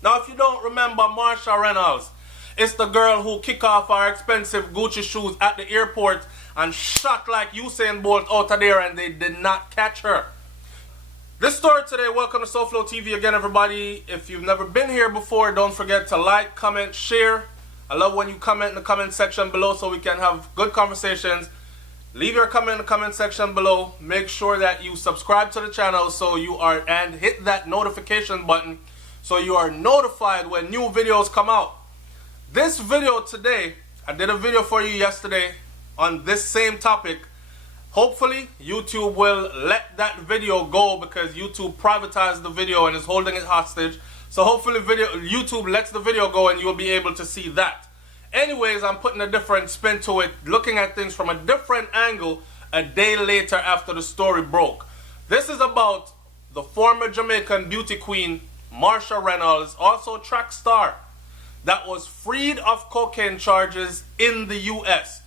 Now, if you don't remember Marsha Reynolds, it's the girl who kicked off our expensive Gucci shoes at the airport and shot like Usain Bolt out of there, and they did not catch her. This story today, welcome to SouFLoTV again, everybody. If you've never been here before, don't forget to like, comment, share. I love when you comment in the comment section below so we can have good conversations. Leave your comment in the comment section below. Make sure that you subscribe to the channel so you are, and hit that notification button so you are notified when new videos come out. This video today, I did a video for you yesterday on this same topic. Hopefully YouTube will let that video go because YouTube privatized the video and is holding it hostage. So hopefully YouTube lets the video go and you'll be able to see that. Anyways, I'm putting a different spin to it, looking at things from a different angle a day later after the story broke. This is about the former Jamaican beauty queen Marsha Reynolds, also track star, that was freed of cocaine charges in the US.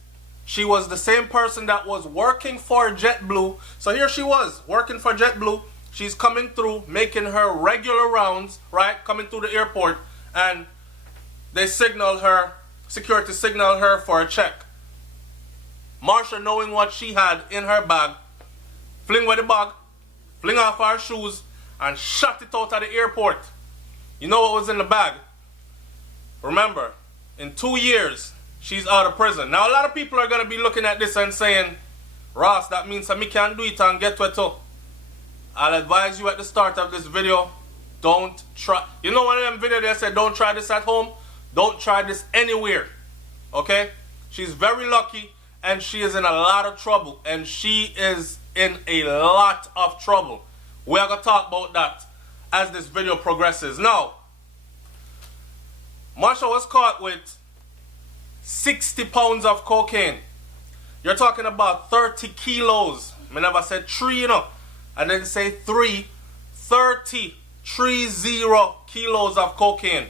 She was the same person that was working for JetBlue. So here she was, working for JetBlue. She's coming through, making her regular rounds, right? Coming through the airport, and they signaled her, security signaled her for a check. Marsha, knowing what she had in her bag, fling away the bag, fling off her shoes, and shot it out of the airport. You know what was in the bag? Remember, in 2 years, she's out of prison. Now, a lot of people are going to be looking at this and saying, Ross, that means that me can do it and get to it too. I'll advise you at the start of this video, don't try. You know one of them videos that said, don't try this at home? Don't try this anywhere. Okay? She's very lucky and she is in a lot of trouble. And she is in a lot of trouble. We are going to talk about that as this video progresses. Now, Marsha was caught with 60 pounds of cocaine. You're talking about 30 kilos. I never said 3, you know. I didn't say 3. 30 kilos of cocaine.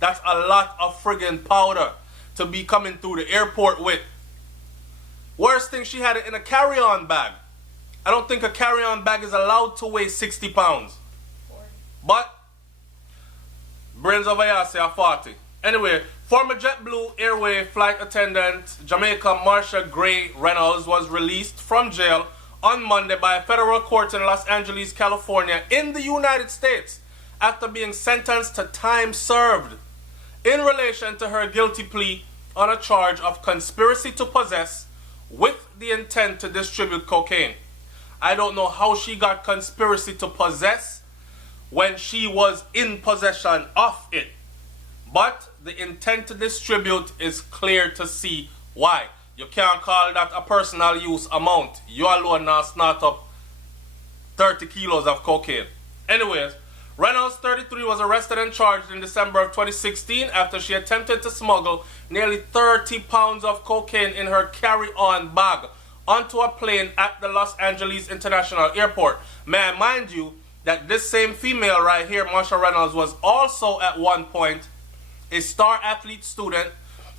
That's a lot of friggin' powder to be coming through the airport with. Worst thing, she had it in a carry-on bag. I don't think a carry-on bag is allowed to weigh 60 pounds. 40. But brains over here say 40. Anyway, former JetBlue Airway flight attendant Jamaica Marsha Gay Reynolds was released from jail on Monday by a federal court in Los Angeles, California, in the United States, after being sentenced to time served in relation to her guilty plea on a charge of conspiracy to possess with the intent to distribute cocaine. I don't know how she got conspiracy to possess when she was in possession of it. But the intent to distribute is clear to see why. You can't call that a personal use amount. You alone now snort up 30 kilos of cocaine. Anyways, Reynolds, 33, was arrested and charged in December of 2016 after she attempted to smuggle nearly 30 pounds of cocaine in her carry-on bag onto a plane at the Los Angeles International Airport. May I mind you that this same female right here, Marsha Reynolds, was also at one point a star athlete student.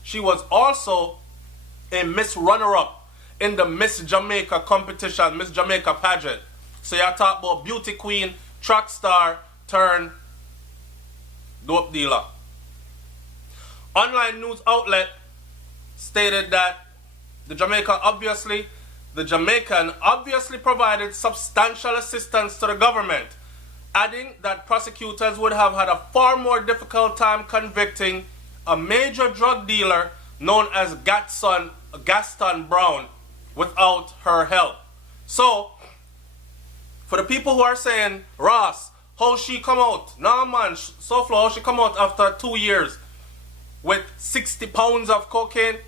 She was also a Miss runner-up in the Miss Jamaica competition, Miss Jamaica pageant. So you talk about beauty queen, track star, turn dope dealer. Online news outlet stated that the Jamaican obviously provided substantial assistance to the government, adding that prosecutors would have had a far more difficult time convicting a major drug dealer known as Gaston Brown without her help. So, for the people who are saying, Ross, how she come out? Nah man, SouFLo, how she come out after 2 years with 60 pounds of cocaine?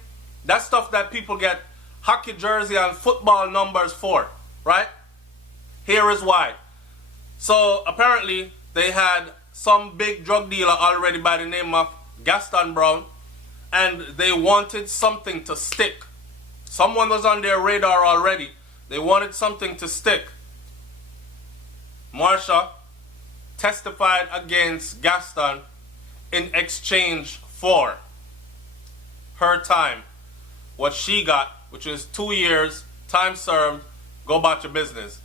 That's stuff that people get hockey jersey and football numbers for, right? Here is why. So apparently they had some big drug dealer already by the name of Gaston Brown, and they wanted something to stick. Someone was on their radar already. They wanted something to stick. Marsha testified against Gaston in exchange for her time. What she got, which is 2 years, time served, go about your business.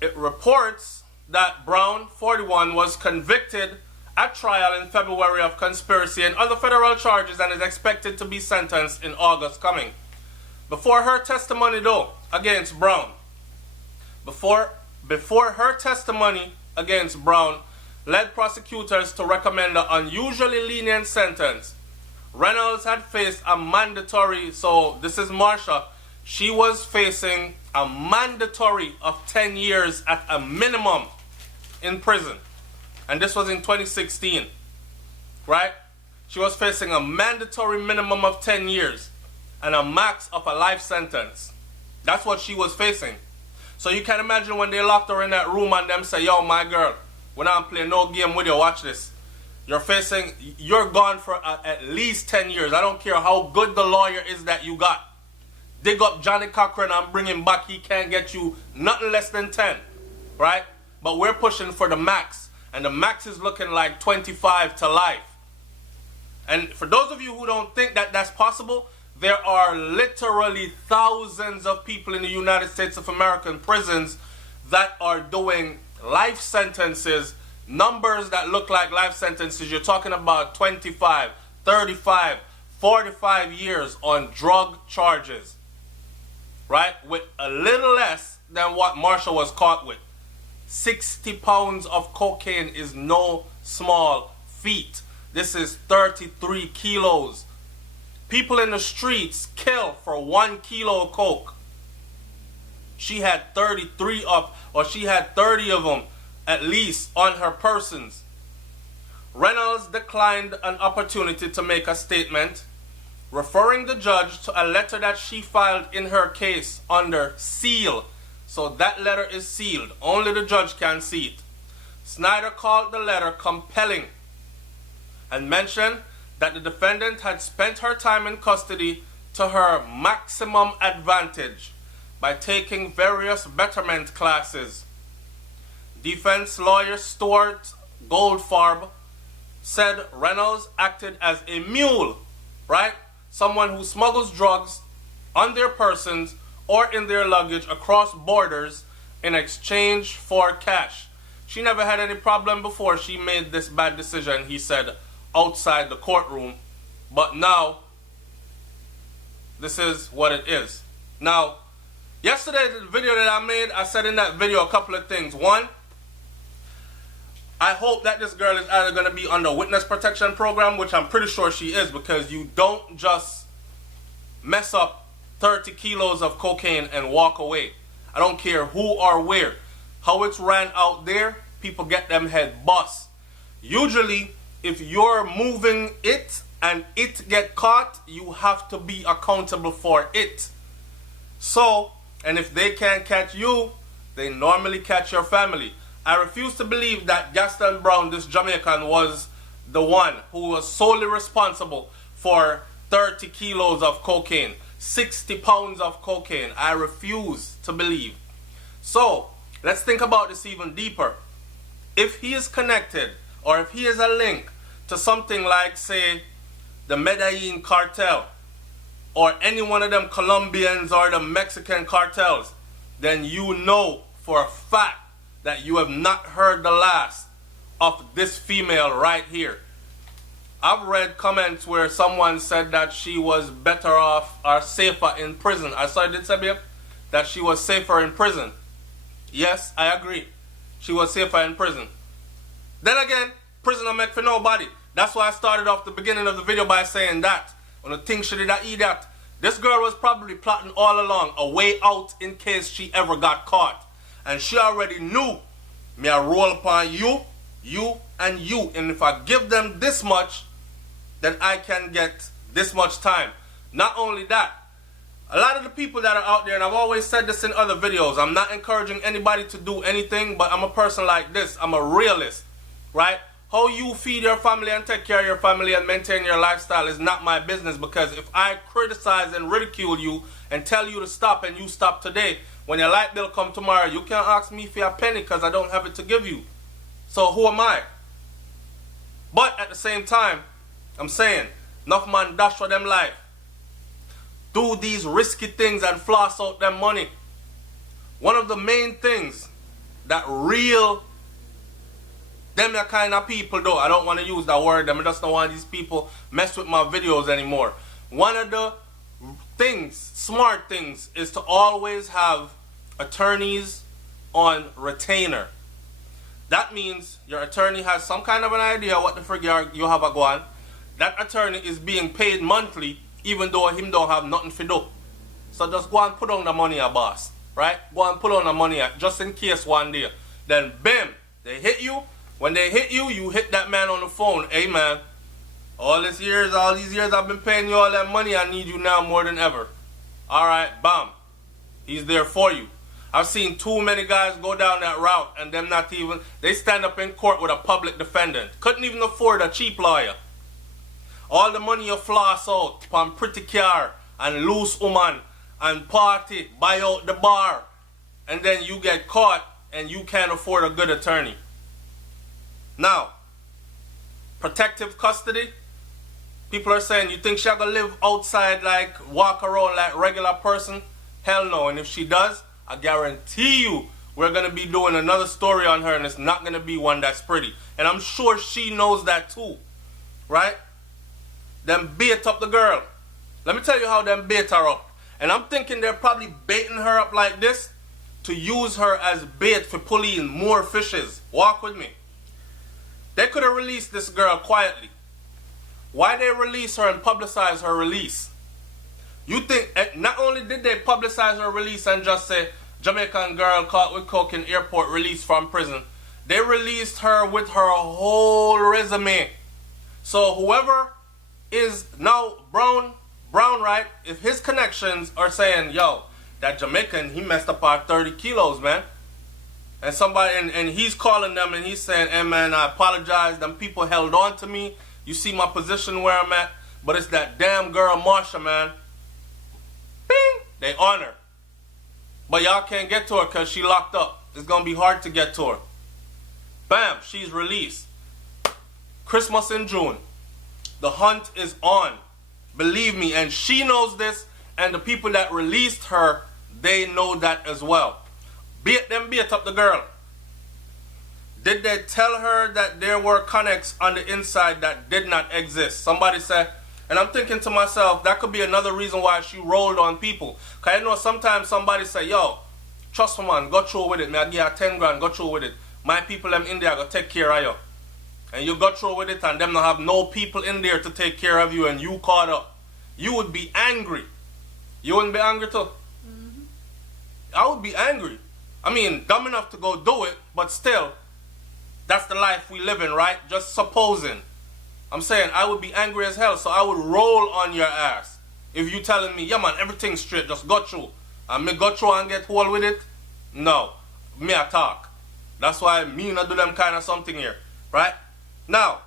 It reports that Brown, 41, was convicted at trial in February of conspiracy and other federal charges and is expected to be sentenced in August coming. Before her testimony though against Brown, before her testimony against Brown led prosecutors to recommend an unusually lenient sentence. Reynolds had faced a mandatory, so this is Marsha, she was facing a mandatory of 10 years at a minimum in prison. And this was in 2016, right? She was facing a mandatory minimum of 10 years and a max of a life sentence. That's what she was facing. So you can imagine when they locked her in that room and them say, yo, my girl, we're not playing no game with you, watch this. You're gone for at least 10 years. I don't care how good the lawyer is that you got. Dig up Johnny Cochran and bring him back. He can't get you nothing less than 10, right? But we're pushing for the max. And the max is looking like 25 to life. And for those of you who don't think that that's possible, there are literally thousands of people in the United States of America in prisons that are doing life sentences, numbers that look like life sentences. You're talking about 25, 35, 45 years on drug charges, right? With a little less than what Marsha was caught with. 60 pounds of cocaine is no small feat. This is 33 kilos. People in the streets kill for 1 kilo of coke. She had 30 of them at least on her persons. Reynolds declined an opportunity to make a statement, referring the judge to a letter that she filed in her case under seal. So that letter is sealed. Only the judge can see it. Snyder called the letter compelling and mentioned that the defendant had spent her time in custody to her maximum advantage by taking various betterment classes. Defense lawyer Stuart Goldfarb said Reynolds acted as a mule, right? Someone who smuggles drugs on their persons or in their luggage across borders in exchange for cash. She never had any problem before she made this bad decision, he said, outside the courtroom. But now, this is what it is. Now, yesterday, the video that I made, I said in that video a couple of things. One, I hope that this girl is either going to be under witness protection program, which I'm pretty sure she is, because you don't just mess up 30 kilos of cocaine and walk away. I don't care who or where. How it's ran out there, people get them head bust. Usually, if you're moving it and it get caught, you have to be accountable for it. So, and if they can't catch you, they normally catch your family. I refuse to believe that Gaston Brown, this Jamaican, was the one who was solely responsible for 30 kilos of cocaine, 60 pounds of cocaine. I refuse to believe. So, let's think about this even deeper. If he is connected, or if he is a link to something like, say, the Medellin cartel, or any one of them Colombians or the Mexican cartels, then you know for a fact that you have not heard the last of this female right here. I've read comments where someone said that she was better off or safer in prison. I saw it, did say that she was safer in prison. Yes, I agree. She was safer in prison. Then again, prison don't make for nobody. That's why I started off the beginning of the video by saying that. On the thing she did I eat that. This girl was probably plotting all along a way out in case she ever got caught. And she already knew, me I roll upon you, you, and you. And if I give them this much, then I can get this much time. Not only that, a lot of the people that are out there, and I've always said this in other videos, I'm not encouraging anybody to do anything, but I'm a person like this. I'm a realist, right? How you feed your family and take care of your family and maintain your lifestyle is not my business, because if I criticize and ridicule you and tell you to stop and you stop today, when your light bill come tomorrow, you can't ask me for a penny because I don't have it to give you. So who am I? But at the same time, I'm saying, enough man dash for them life. Do these risky things and floss out them money. One of the main things that real Them the kind of people though. I don't want to use that word. I just don't want these people mess with my videos anymore. One of the things, smart things, is to always have attorneys on retainer. That means your attorney has some kind of an idea what the frig you have a go on. That attorney is being paid monthly even though him don't have nothing to do. So just go and put on the money, boss. Right? Go and put on the money just in case one day. Then bam, they hit you. When they hit you, you hit that man on the phone. Hey man, all these years I've been paying you all that money. I need you now more than ever. Alright, bam. He's there for you. I've seen too many guys go down that route and them not even, they stand up in court with a public defendant. Couldn't even afford a cheap lawyer. All the money you floss out on pretty car and loose woman and party, buy out the bar, and then you get caught and you can't afford a good attorney. Now, protective custody, people are saying, you think she'll live outside like walk around like regular person? Hell no. And if she does, I guarantee you we're going to be doing another story on her, and it's not going to be one that's pretty. And I'm sure she knows that too, right? Them bait up the girl. Let me tell you how them bait her up. And I'm thinking they're probably baiting her up like this to use her as bait for pulling more fishes. Walk with me. They could have released this girl quietly. Why they release her and publicize her release? You think, not only did they publicize her release and just say, Jamaican girl caught with coke in airport released from prison, they released her with her whole resume. So whoever is now Brown, right, if his connections are saying, yo, that Jamaican, he messed up our 30 kilos, man. And somebody, and he's calling them and he's saying, hey man, I apologize. Them people held on to me. You see my position where I'm at. But it's that damn girl, Marsha, man. Bing! They on her. But y'all can't get to her because she locked up. It's going to be hard to get to her. Bam! She's released. Christmas in June. The hunt is on. Believe me. And she knows this. And the people that released her, they know that as well. Bait up the girl. Did they tell her that there were connects on the inside that did not exist? Somebody said, and I'm thinking to myself, that could be another reason why she rolled on people. Because I know sometimes somebody say, yo, trust me man, go through with it. Me I give you 10 grand, go through with it. My people them in there go take care of you. And you go through with it and them not have no people in there to take care of you and you caught up. You would be angry. You wouldn't be angry too? Mm-hmm. I would be angry. I mean, dumb enough to go do it, but still, that's the life we live in, right? Just supposing. I'm saying I would be angry as hell, so I would roll on your ass. If you telling me, yeah man, everything's straight, just go through. And me go through and get hold with it? No. Me I talk. That's why me not do them kind of something here, right? Now,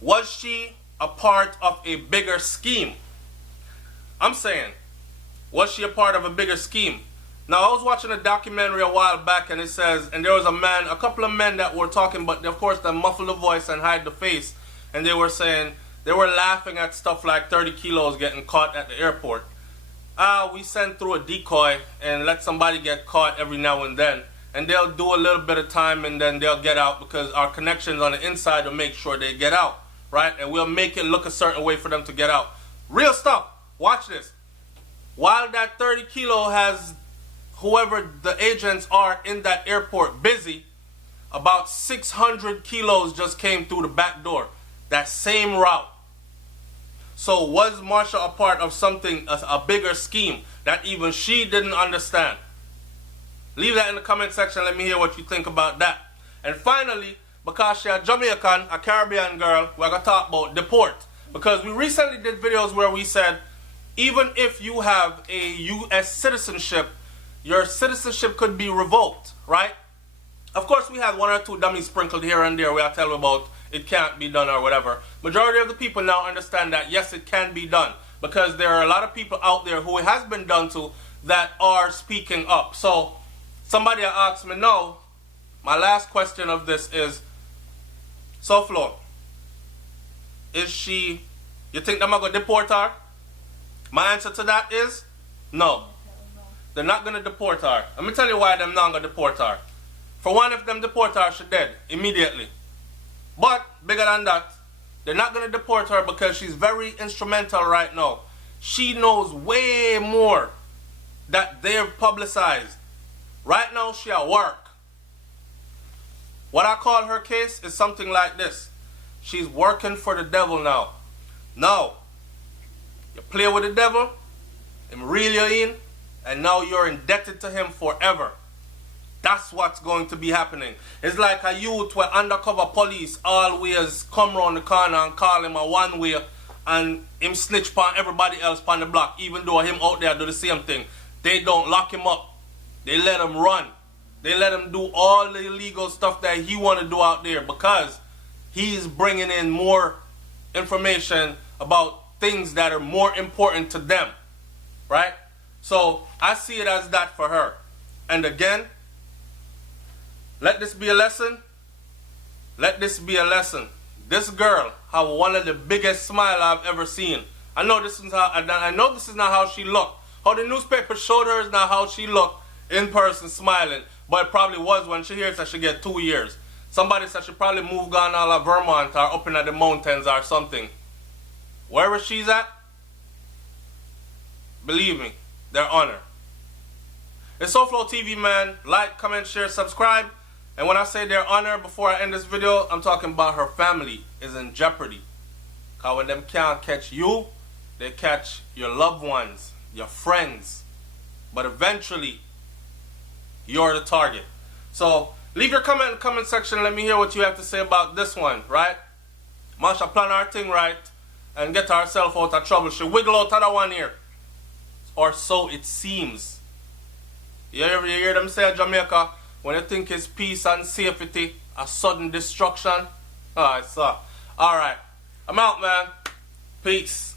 was she a part of a bigger scheme? I'm saying, was she a part of a bigger scheme? Now, I was watching a documentary a while back and it says, and there was a couple of men that were talking, but of course they muffled the voice and hide the face. And they were saying, they were laughing at stuff like 30 kilos getting caught at the airport. We send through a decoy and let somebody get caught every now and then. And they'll do a little bit of time and then they'll get out because our connections on the inside will make sure they get out, right? And we'll make it look a certain way for them to get out. Real stuff. Watch this. While that 30 kilo has whoever the agents are in that airport busy, about 600 kilos just came through the back door. That same route. So was Marsha a part of something, a bigger scheme that even she didn't understand? Leave that in the comment section. Let me hear what you think about that. And finally, because she's a Jamaican, a Caribbean girl, we're going to talk about deport. Because we recently did videos where we said, even if you have a U.S. citizenship, your citizenship could be revoked, right? Of course, we have one or two dummies sprinkled here and there where I tell you about it can't be done or whatever. Majority of the people now understand that, yes, it can be done. Because there are a lot of people out there who it has been done to that are speaking up. So, somebody asked me, no, my last question of this is, SouFLo, is she, you think they're going to deport her? My answer to that is, no. They're not going to deport her. Let me tell you why they're not going to deport her. For one, if them deport her, she dead immediately. But, bigger than that, they're not going to deport her because she's very instrumental right now. She knows way more that they've publicized. Right now, she at work. What I call her case is something like this. She's working for the devil now. Now, you play with the devil, him reel you in, and now you're indebted to him forever. That's what's going to be happening. It's like a youth where undercover police always come round the corner and call him a one way and him snitch upon everybody else upon the block, even though him out there do the same thing. They don't lock him up. They let him run. They let him do all the illegal stuff that he want to do out there because he's bringing in more information about things that are more important to them. Right? So I see it as that for her. And again, let this be a lesson. Let this be a lesson. This girl have one of the biggest smile I've ever seen. I know this is not how she looked. How the newspaper showed her is not how she looked in person smiling. But it probably was when she hears that she get 2 years. Somebody said she probably moved gone all of Vermont or up in the mountains or something. Wherever she's at, believe me, they're on her. It's SouFLoTV, man. Like, comment, share, subscribe. And when I say they're on her, before I end this video, I'm talking about her family is in jeopardy. Because when them can't catch you, they catch your loved ones, your friends. But eventually, you're the target. So, leave your comment in the comment section. Let me hear what you have to say about this one, right? Marsha plan her thing right and get herself out of trouble. She wiggle out of that one here. Or so it seems. You hear them say Jamaica, when you think it's peace and safety, a sudden destruction. Alright, so. Alright. I'm out, man. Peace.